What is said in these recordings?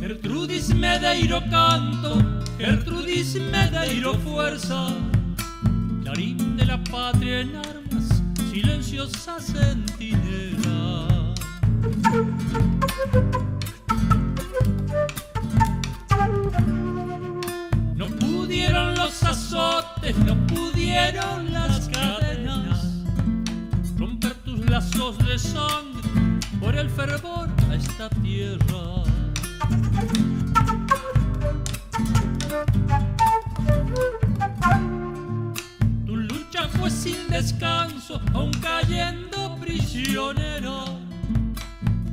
Gertrudis Medeiro canto, Gertrudis Medeiro fuerza, clarín de la patria en armas, silenciosa centinela. No pudieron los azotes, no pudieron las cadenas romper tus lazos de sangre por el fervor a esta tierra. Tu lucha fue sin descanso, aun cayendo prisionero,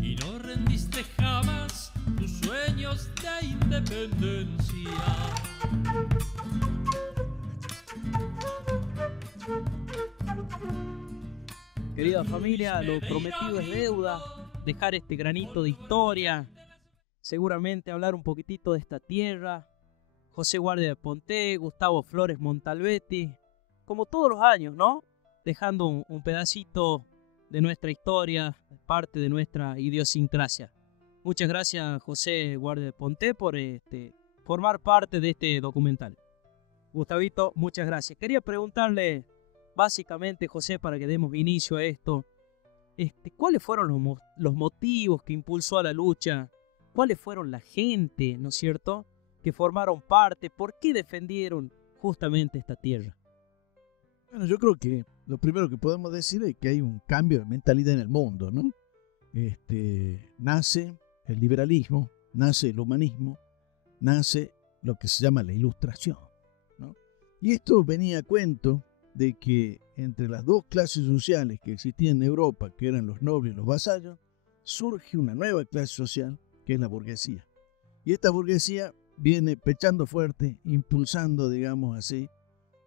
y no rendiste jamás tus sueños de independencia. Querida familia, lo prometido es deuda, dejar este granito de historia, seguramente hablar un poquitito de esta tierra. José Guardia de Ponté, Gustavo Flores Montalbetti, como todos los años, ¿no? Dejando un pedacito de nuestra historia, parte de nuestra idiosincrasia. Muchas gracias, José Guardia de Ponté, por formar parte de este documental. Gustavito, muchas gracias. Quería preguntarle, básicamente, José, para que demos inicio a esto, ¿cuáles fueron los motivos que impulsó a la lucha? ¿Cuáles fueron la gente, ¿no es cierto?, que formaron parte? ¿Por qué defendieron justamente esta tierra? Bueno, yo creo que lo primero que podemos decir es que hay un cambio de mentalidad en el mundo, ¿no? Nace el liberalismo, nace el humanismo, nace lo que se llama la ilustración, ¿no? Y esto venía a cuento de que entre las dos clases sociales que existían en Europa, que eran los nobles y los vasallos, surge una nueva clase social, que es la burguesía. Y esta burguesía viene pechando fuerte, impulsando, digamos así,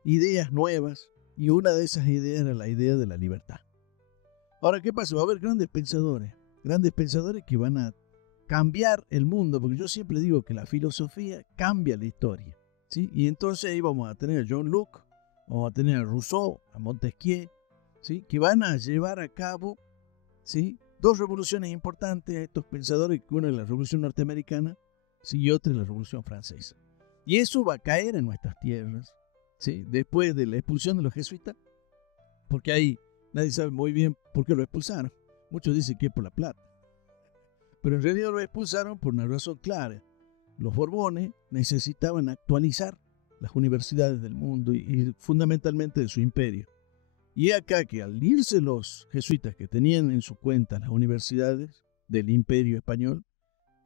ideas nuevas, y una de esas ideas era la idea de la libertad. Ahora, ¿qué pasa? Va a haber grandes pensadores que van a cambiar el mundo, porque yo siempre digo que la filosofía cambia la historia, ¿sí? Y entonces ahí vamos a tener a John Locke, vamos a tener a Rousseau, a Montesquieu, ¿sí?, que van a llevar a cabo, ¿sí?, dos revoluciones importantes a estos pensadores, que una es la Revolución Norteamericana, ¿sí?, y otra es la Revolución Francesa. Y eso va a caer en nuestras tierras, ¿sí?, después de la expulsión de los jesuitas, porque ahí nadie sabe muy bien por qué lo expulsaron. Muchos dicen que es por la plata, pero en realidad lo expulsaron por una razón clara. Los Borbones necesitaban actualizar las universidades del mundo y fundamentalmente de su imperio. Y acá que al irse los jesuitas que tenían en su cuenta las universidades del imperio español,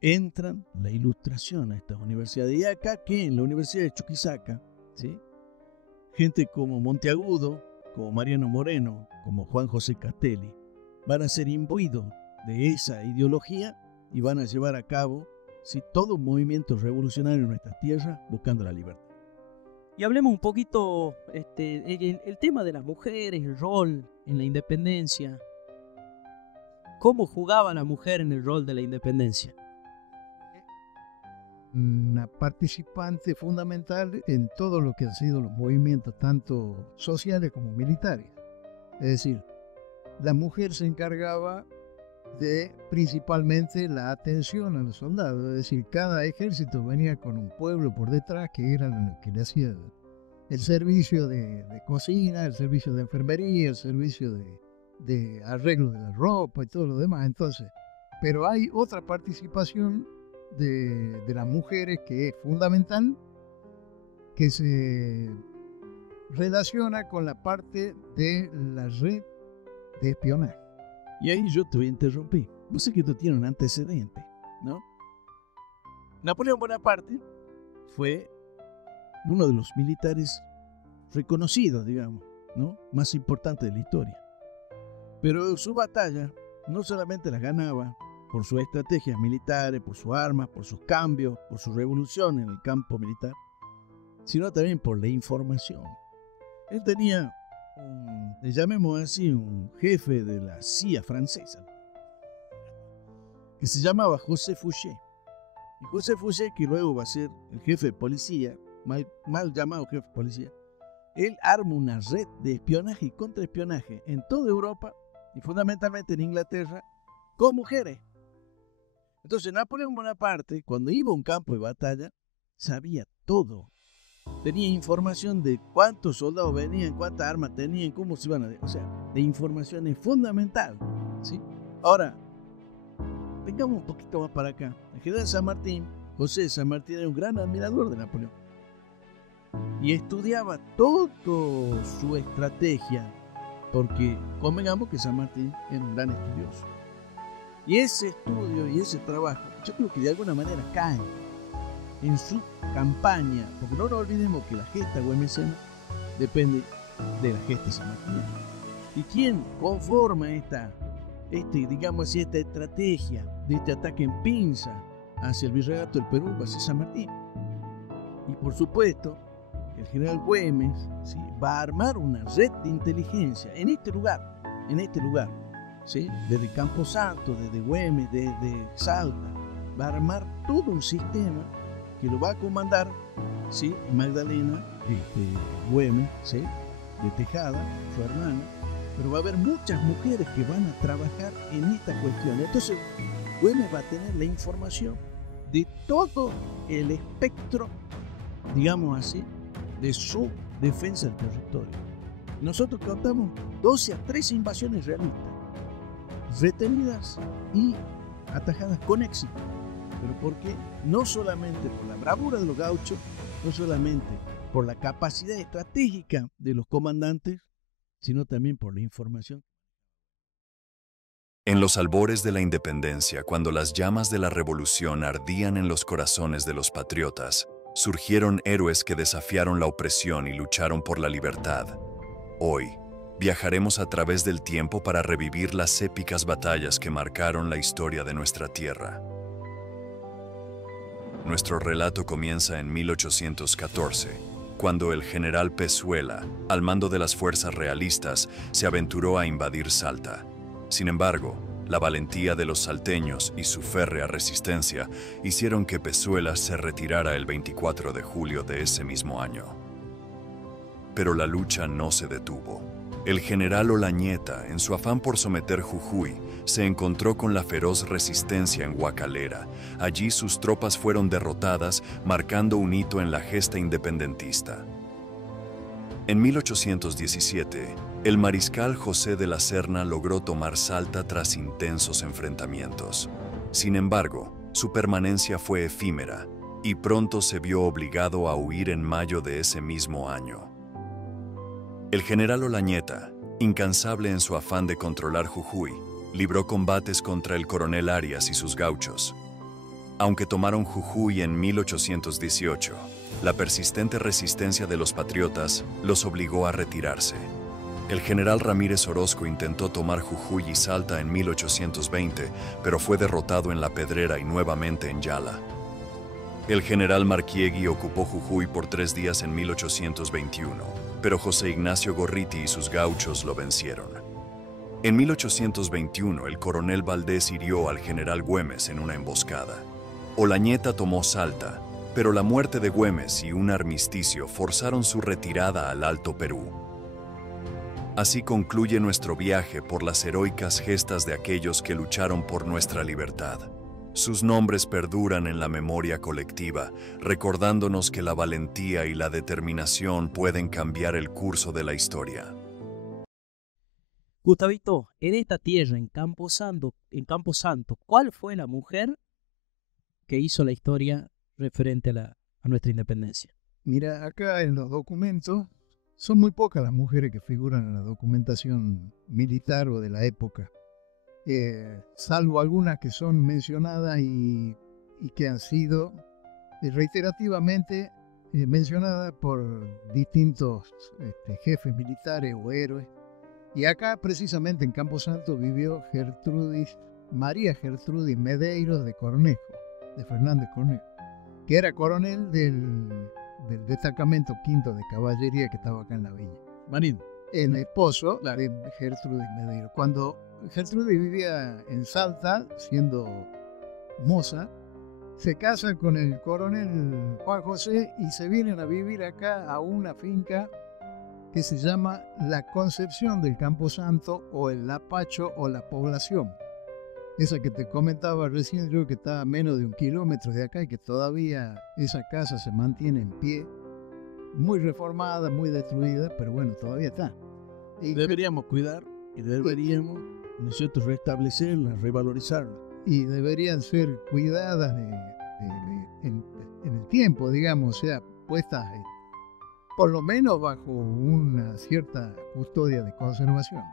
entran la ilustración a estas universidades. Y acá que en la Universidad de Chuquisaca, ¿sí?, gente como Monteagudo, como Mariano Moreno, como Juan José Castelli, van a ser imbuidos de esa ideología y van a llevar a cabo, ¿sí?, todo un movimiento revolucionario en nuestras tierras buscando la libertad. Y hablemos un poquito el tema de las mujeres, el rol en la independencia. ¿Cómo jugaba la mujer en el rol de la independencia? Una participante fundamental en todo lo que han sido los movimientos, tanto sociales como militares. Es decir, la mujer se encargaba de principalmente la atención a los soldados. Es decir, cada ejército venía con un pueblo por detrás que era el que le hacía el servicio de cocina, el servicio de enfermería, el servicio de arreglo de la ropa y todo lo demás. Entonces, pero hay otra participación de las mujeres que es fundamental, que se relaciona con la parte de la red de espionaje. Y ahí yo te voy a interrumpir. Vos sé que esto tiene un antecedente, ¿no? Napoleón Bonaparte fue uno de los militares reconocidos, digamos, ¿no?, más importantes de la historia. Pero su batalla no solamente la ganaba por sus estrategias militares, por sus armas, por sus cambios, por su revolución en el campo militar, sino también por la información. Él tenía le llamemos así, un jefe de la CIA francesa, que se llamaba José Fouché. Y José Fouché, que luego va a ser el jefe de policía, mal llamado jefe de policía, él arma una red de espionaje y contraespionaje en toda Europa y fundamentalmente en Inglaterra con mujeres. Entonces Napoleón Bonaparte, cuando iba a un campo de batalla, sabía todo. Tenía información de cuántos soldados venían, cuántas armas tenían, cómo se iban a... O sea, la información es fundamental, ¿sí? Ahora, vengamos un poquito más para acá. El general San Martín, José de San Martín, era un gran admirador de Napoleón. Y estudiaba toda su estrategia, porque convengamos que San Martín era un gran estudioso. Y ese estudio y ese trabajo, yo creo que de alguna manera cae en su campaña, porque no nos olvidemos que la gesta güemesena depende de la gesta sanmartiniana. ¿Y quién conforma esta estrategia de este ataque en pinza hacia el virreinato del Perú, hacia San Martín? Y por supuesto, el general Güemes, ¿sí?, va a armar una red de inteligencia en este lugar, ¿sí?, desde Camposanto, desde Güemes, desde Salta. Va a armar todo un sistema que lo va a comandar, ¿sí?, Magdalena Güemes, ¿sí?, de Tejada, su hermana, pero va a haber muchas mujeres que van a trabajar en esta cuestión. Entonces, Güemes va a tener la información de todo el espectro, digamos así, de su defensa del territorio. Nosotros contamos 12 a 13 invasiones realistas, retenidas y atajadas con éxito. Pero ¿por qué? No solamente por la bravura de los gauchos, no solamente por la capacidad estratégica de los comandantes, sino también por la información. En los albores de la independencia, cuando las llamas de la revolución ardían en los corazones de los patriotas, surgieron héroes que desafiaron la opresión y lucharon por la libertad. Hoy, viajaremos a través del tiempo para revivir las épicas batallas que marcaron la historia de nuestra tierra. Nuestro relato comienza en 1814, cuando el general Pezuela, al mando de las fuerzas realistas, se aventuró a invadir Salta. Sin embargo, la valentía de los salteños y su férrea resistencia hicieron que Pezuela se retirara el 24 de julio de ese mismo año. Pero la lucha no se detuvo. El general Olañeta, en su afán por someter Jujuy, se encontró con la feroz resistencia en Guacalera. Allí sus tropas fueron derrotadas, marcando un hito en la gesta independentista. En 1817, el mariscal José de la Serna logró tomar Salta tras intensos enfrentamientos. Sin embargo, su permanencia fue efímera y pronto se vio obligado a huir en mayo de ese mismo año. El general Olañeta, incansable en su afán de controlar Jujuy, libró combates contra el coronel Arias y sus gauchos. Aunque tomaron Jujuy en 1818, la persistente resistencia de los patriotas los obligó a retirarse. El general Ramírez Orozco intentó tomar Jujuy y Salta en 1820, pero fue derrotado en La Pedrera y nuevamente en Yala. El general Marquiegui ocupó Jujuy por 3 días en 1821, pero José Ignacio Gorriti y sus gauchos lo vencieron. En 1821, el coronel Valdés hirió al general Güemes en una emboscada. Olañeta tomó Salta, pero la muerte de Güemes y un armisticio forzaron su retirada al Alto Perú. Así concluye nuestro viaje por las heroicas gestas de aquellos que lucharon por nuestra libertad. Sus nombres perduran en la memoria colectiva, recordándonos que la valentía y la determinación pueden cambiar el curso de la historia. Gustavito, en esta tierra, en Camposanto, ¿cuál fue la mujer que hizo la historia referente a nuestra independencia? Mira, acá en los documentos son muy pocas las mujeres que figuran en la documentación militar o de la época, salvo algunas que son mencionadas y que han sido reiterativamente mencionadas por distintos jefes militares o héroes. Y acá, precisamente en Camposanto, vivió María Gertrudis Medeiros de Cornejo, de Fernández Cornejo, que era coronel del destacamento quinto de caballería que estaba acá en la villa. Marín. El esposo de Gertrudis Medeiros. Cuando Gertrudis vivía en Salta, siendo moza, se casa con el coronel Juan José y se vienen a vivir acá a una finca que se llama la Concepción del Camposanto o el Lapacho o la Población. Esa que te comentaba recién, creo que está a menos de 1 kilómetro de acá y que todavía esa casa se mantiene en pie, muy reformada, muy destruida, pero bueno, todavía está. Y deberíamos cuidar y deberíamos nosotros restablecerla, revalorizarla. Y deberían ser cuidadas en el tiempo, digamos, o sea, puestas por lo menos bajo una cierta custodia de conservación.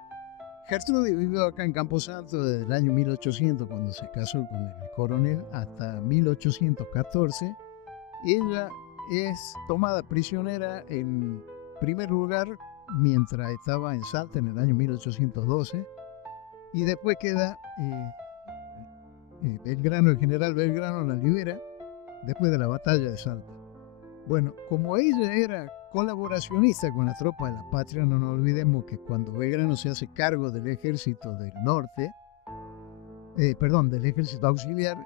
Gertrudis vivió acá en Camposanto desde el año 1800, cuando se casó con el coronel, hasta 1814. Ella es tomada prisionera en primer lugar mientras estaba en Salta en el año 1812, y después queda Belgrano, el general Belgrano la libera después de la batalla de Salta. Bueno, como ella era colaboracionista con la tropa de la patria, no nos olvidemos que cuando Belgrano se hace cargo del ejército del norte, del ejército auxiliar,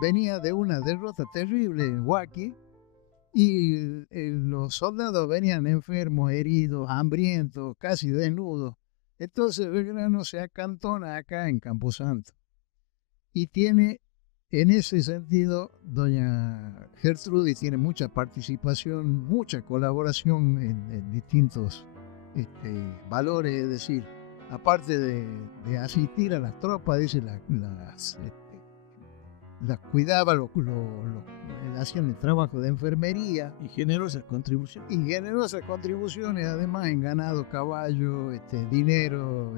venía de una derrota terrible en Huaqui, y los soldados venían enfermos, heridos, hambrientos, casi desnudos. Entonces Belgrano se acantona acá en Camposanto. Y tiene, en ese sentido, doña Gertrudis tiene mucha participación, mucha colaboración en distintos valores, es decir, aparte de asistir a las tropas, dice, las cuidaba, hacían el trabajo de enfermería. Y generosas contribuciones. Y generosas contribuciones, además, en ganado, caballo, dinero,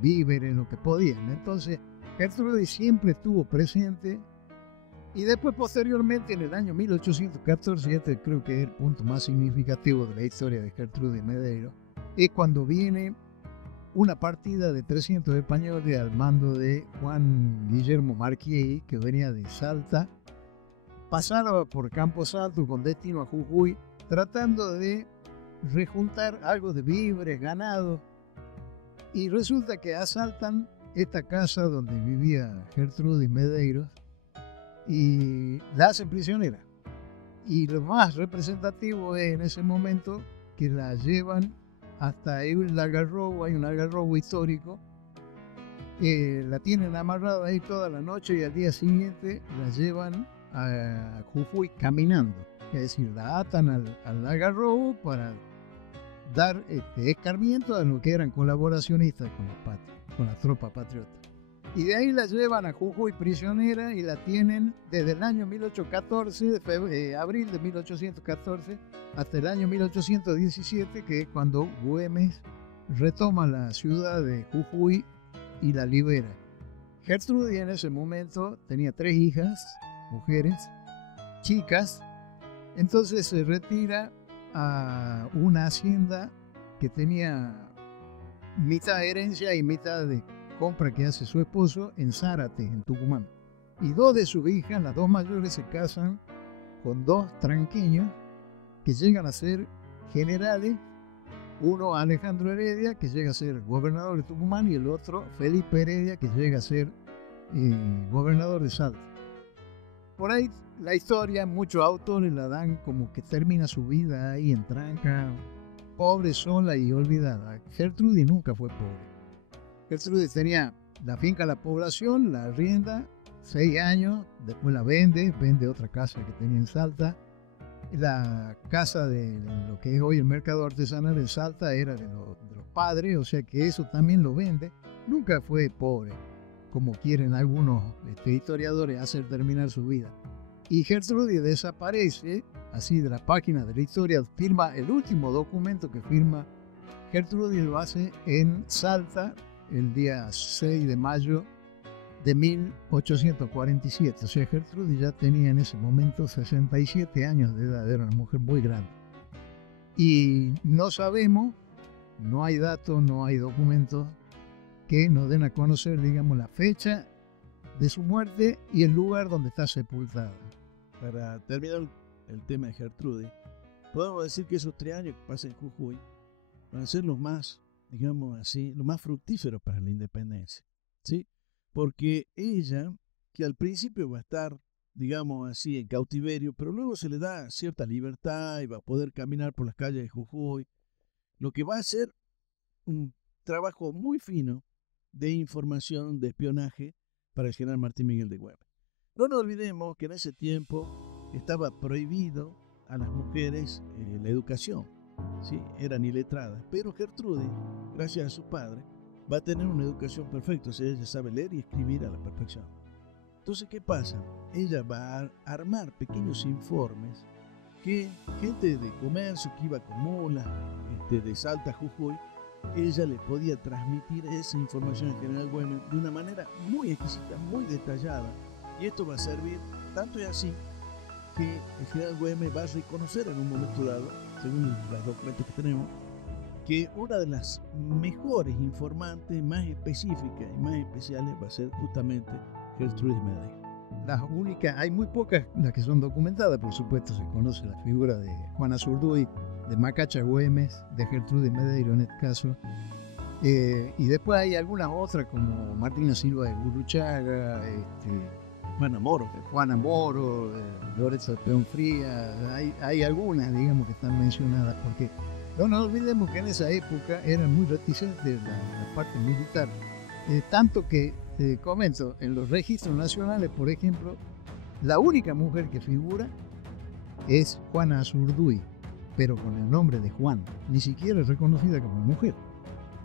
víveres, lo que podían. Entonces, Gertrudis siempre estuvo presente. Y después, posteriormente, en el año 1814, este creo que es el punto más significativo de la historia de Gertrudis Medeiros, es cuando viene una partida de 300 españoles al mando de Juan Guillermo Marquiei, que venía de Salta, pasaba por Camposanto con destino a Jujuy, tratando de rejuntar algo de víveres, ganado, y resulta que asaltan esta casa donde vivía Gertrudis Medeiros y la hacen prisionera. Y lo más representativo es en ese momento que la llevan hasta el algarrobo, hay un algarrobo histórico, la tienen amarrada ahí toda la noche y al día siguiente la llevan a Jujuy caminando, es decir, la atan al algarrobo para dar escarmiento a lo que eran colaboracionistas con la tropa patriota. Y de ahí la llevan a Jujuy prisionera y la tienen desde el año 1814, abril de 1814, hasta el año 1817, que es cuando Güemes retoma la ciudad de Jujuy y la libera. Gertrudis en ese momento tenía 3 hijas, mujeres, chicas, entonces se retira a una hacienda que tenía mitad herencia y mitad de compra que hace su esposo en Zárate, en Tucumán. Y 2 de sus hijas, las 2 mayores, se casan con 2 tranqueños que llegan a ser generales, uno Alejandro Heredia, que llega a ser gobernador de Tucumán, y el otro Felipe Heredia, que llega a ser gobernador de Salta. Por ahí la historia, muchos autores la dan como que termina su vida ahí en tranca, pobre, sola y olvidada. Gertrudis nunca fue pobre. Gertrudis tenía la finca La Población, la arrienda, 6 años, después la vende otra casa que tenía en Salta. La casa de lo que es hoy el mercado artesanal en Salta era de los padres, o sea que eso también lo vende. Nunca fue pobre, como quieren algunos historiadores hacer terminar su vida. Y Gertrudis desaparece, así de la página de la historia, firma el último documento que firma Gertrudis, lo hace en Salta, el día 6 de mayo de 1847. O sea, Gertrudis ya tenía en ese momento 67 años de edad, era una mujer muy grande. Y no sabemos, no hay datos, no hay documentos que nos den a conocer, digamos, la fecha de su muerte y el lugar donde está sepultada. Para terminar el tema de Gertrudis, podemos decir que esos 3 años que pasa en Jujuy van a ser los más, digamos así, los más fructíferos para la independencia, ¿sí? Porque ella, que al principio va a estar, digamos así, en cautiverio, pero luego se le da cierta libertad y va a poder caminar por las calles de Jujuy, lo que va a ser un trabajo muy fino de información, de espionaje para el general Martín Miguel de Güemes. No nos olvidemos que en ese tiempo estaba prohibido a las mujeres la educación, ¿sí? Eran iletradas, pero Gertrudis, gracias a su padre, va a tener una educación perfecta, o sea, ella sabe leer y escribir a la perfección. Entonces, ¿qué pasa? Ella va a armar pequeños informes que gente de comercio que iba con mulas, de Salta a Jujuy, ella le podía transmitir esa información al general Güemes de una manera muy exquisita, muy detallada, y esto va a servir, tanto y así, que el general Güemes va a reconocer en un momento dado, según los documentos que tenemos, que una de las mejores informantes, más específicas y más especiales va a ser justamente Gertrudis Medeiro. Las únicas, hay muy pocas las que son documentadas, por supuesto se conoce la figura de Juana Zurduy, de Macacha Güemes, de Gertrudis Medeiro en este caso, y después hay algunas otras como Martina Silva de Gurruchaga, Juana Moro, Lorenzo de Peón Fría, hay algunas, digamos, que están mencionadas, porque no nos olvidemos que en esa época eran muy reticentes la parte militar, tanto que, comento, en los registros nacionales, por ejemplo, la única mujer que figura es Juana Zurduy, pero con el nombre de Juan, ni siquiera es reconocida como mujer.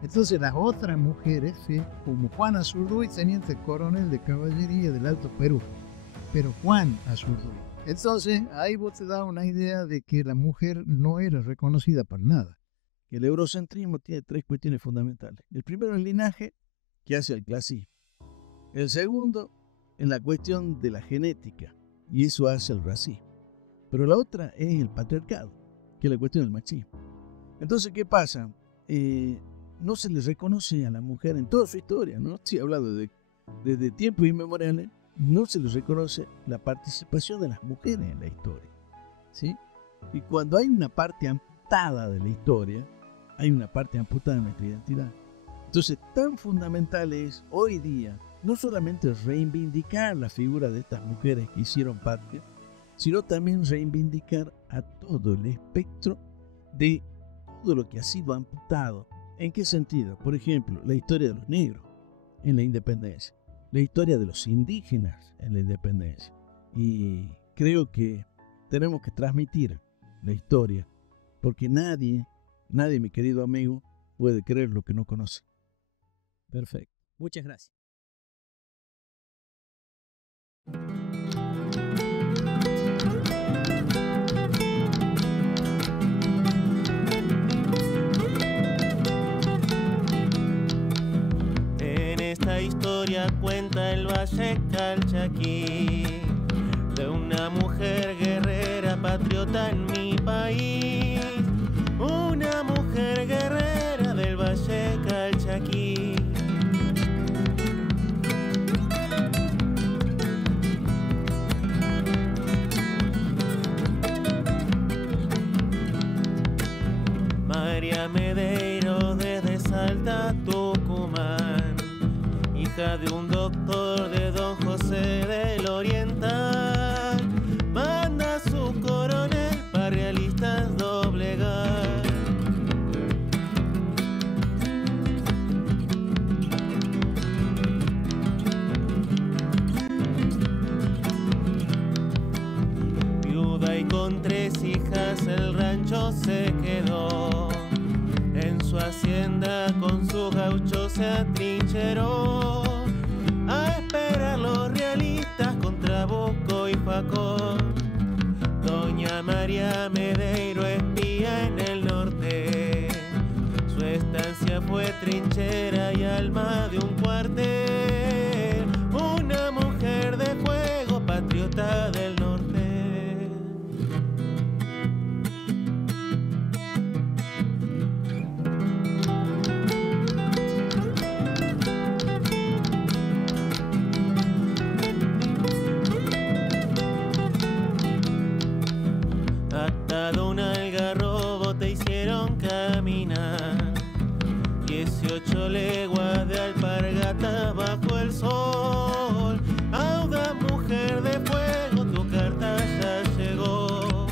Entonces las otras mujeres, ¿sí? Como Juana Zurduy, teniente coronel de caballería del Alto Perú, pero Juan Azurduy. Entonces ahí vos te das una idea de que la mujer no era reconocida para nada. El eurocentrismo tiene tres cuestiones fundamentales. El primero, el linaje, que hace al clasismo. El segundo, en la cuestión de la genética, y eso hace al racismo. Pero la otra es el patriarcado, que es la cuestión del machismo. Entonces, ¿qué pasa? No se le reconoce a la mujer en toda su historia, no estoy hablando desde tiempos inmemoriales, no se le reconoce la participación de las mujeres en la historia, ¿sí? Y cuando hay una parte amputada de la historia, hay una parte amputada de nuestra identidad. Entonces, tan fundamental es hoy día no solamente reivindicar la figura de estas mujeres que hicieron patria, sino también reivindicar a todo el espectro de todo lo que ha sido amputado. ¿En qué sentido? Por ejemplo, la historia de los negros en la independencia, la historia de los indígenas en la independencia. Y creo que tenemos que transmitir la historia, porque nadie, mi querido amigo, puede creer lo que no conoce. Perfecto. Muchas gracias. En esta historia cuenta el Valle Calchaquí de una mujer guerrera patriota en mi país, una mujer guerrera del Valle Calchaquí. María Medeiro desde Salta, Tucumán, hija de un doctor de don José del Oriental, manda a su coronel para realistas doblegar. Viuda y con 3 hijas el rancho se quedó. En su hacienda con su gaucho se atrincheró a esperar los realistas contra Buco y Facón. Doña María Medeiro, espía en el norte, su estancia fue trinchera y alma de un cuartel, una mujer de fuego, patriota del norte. Atado un algarrobo te hicieron caminar 18 leguas de alpargata bajo el sol. Audaz mujer de fuego, tu carta ya llegó.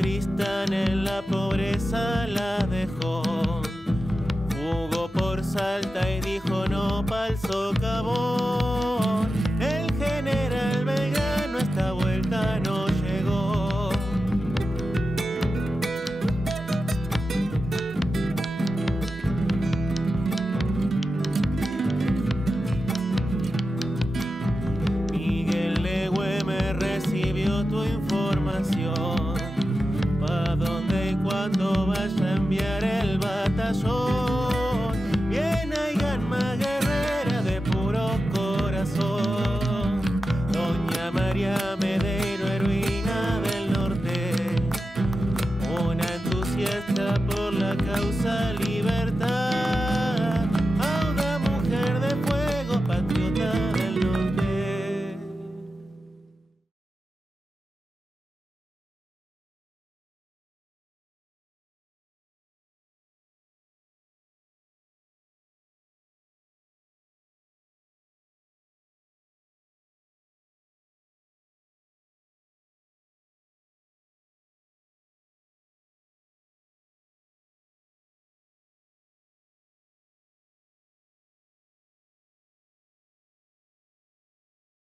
Tristán en la pobreza la dejó. Jugó por Salta y dijo no pa'l socavón.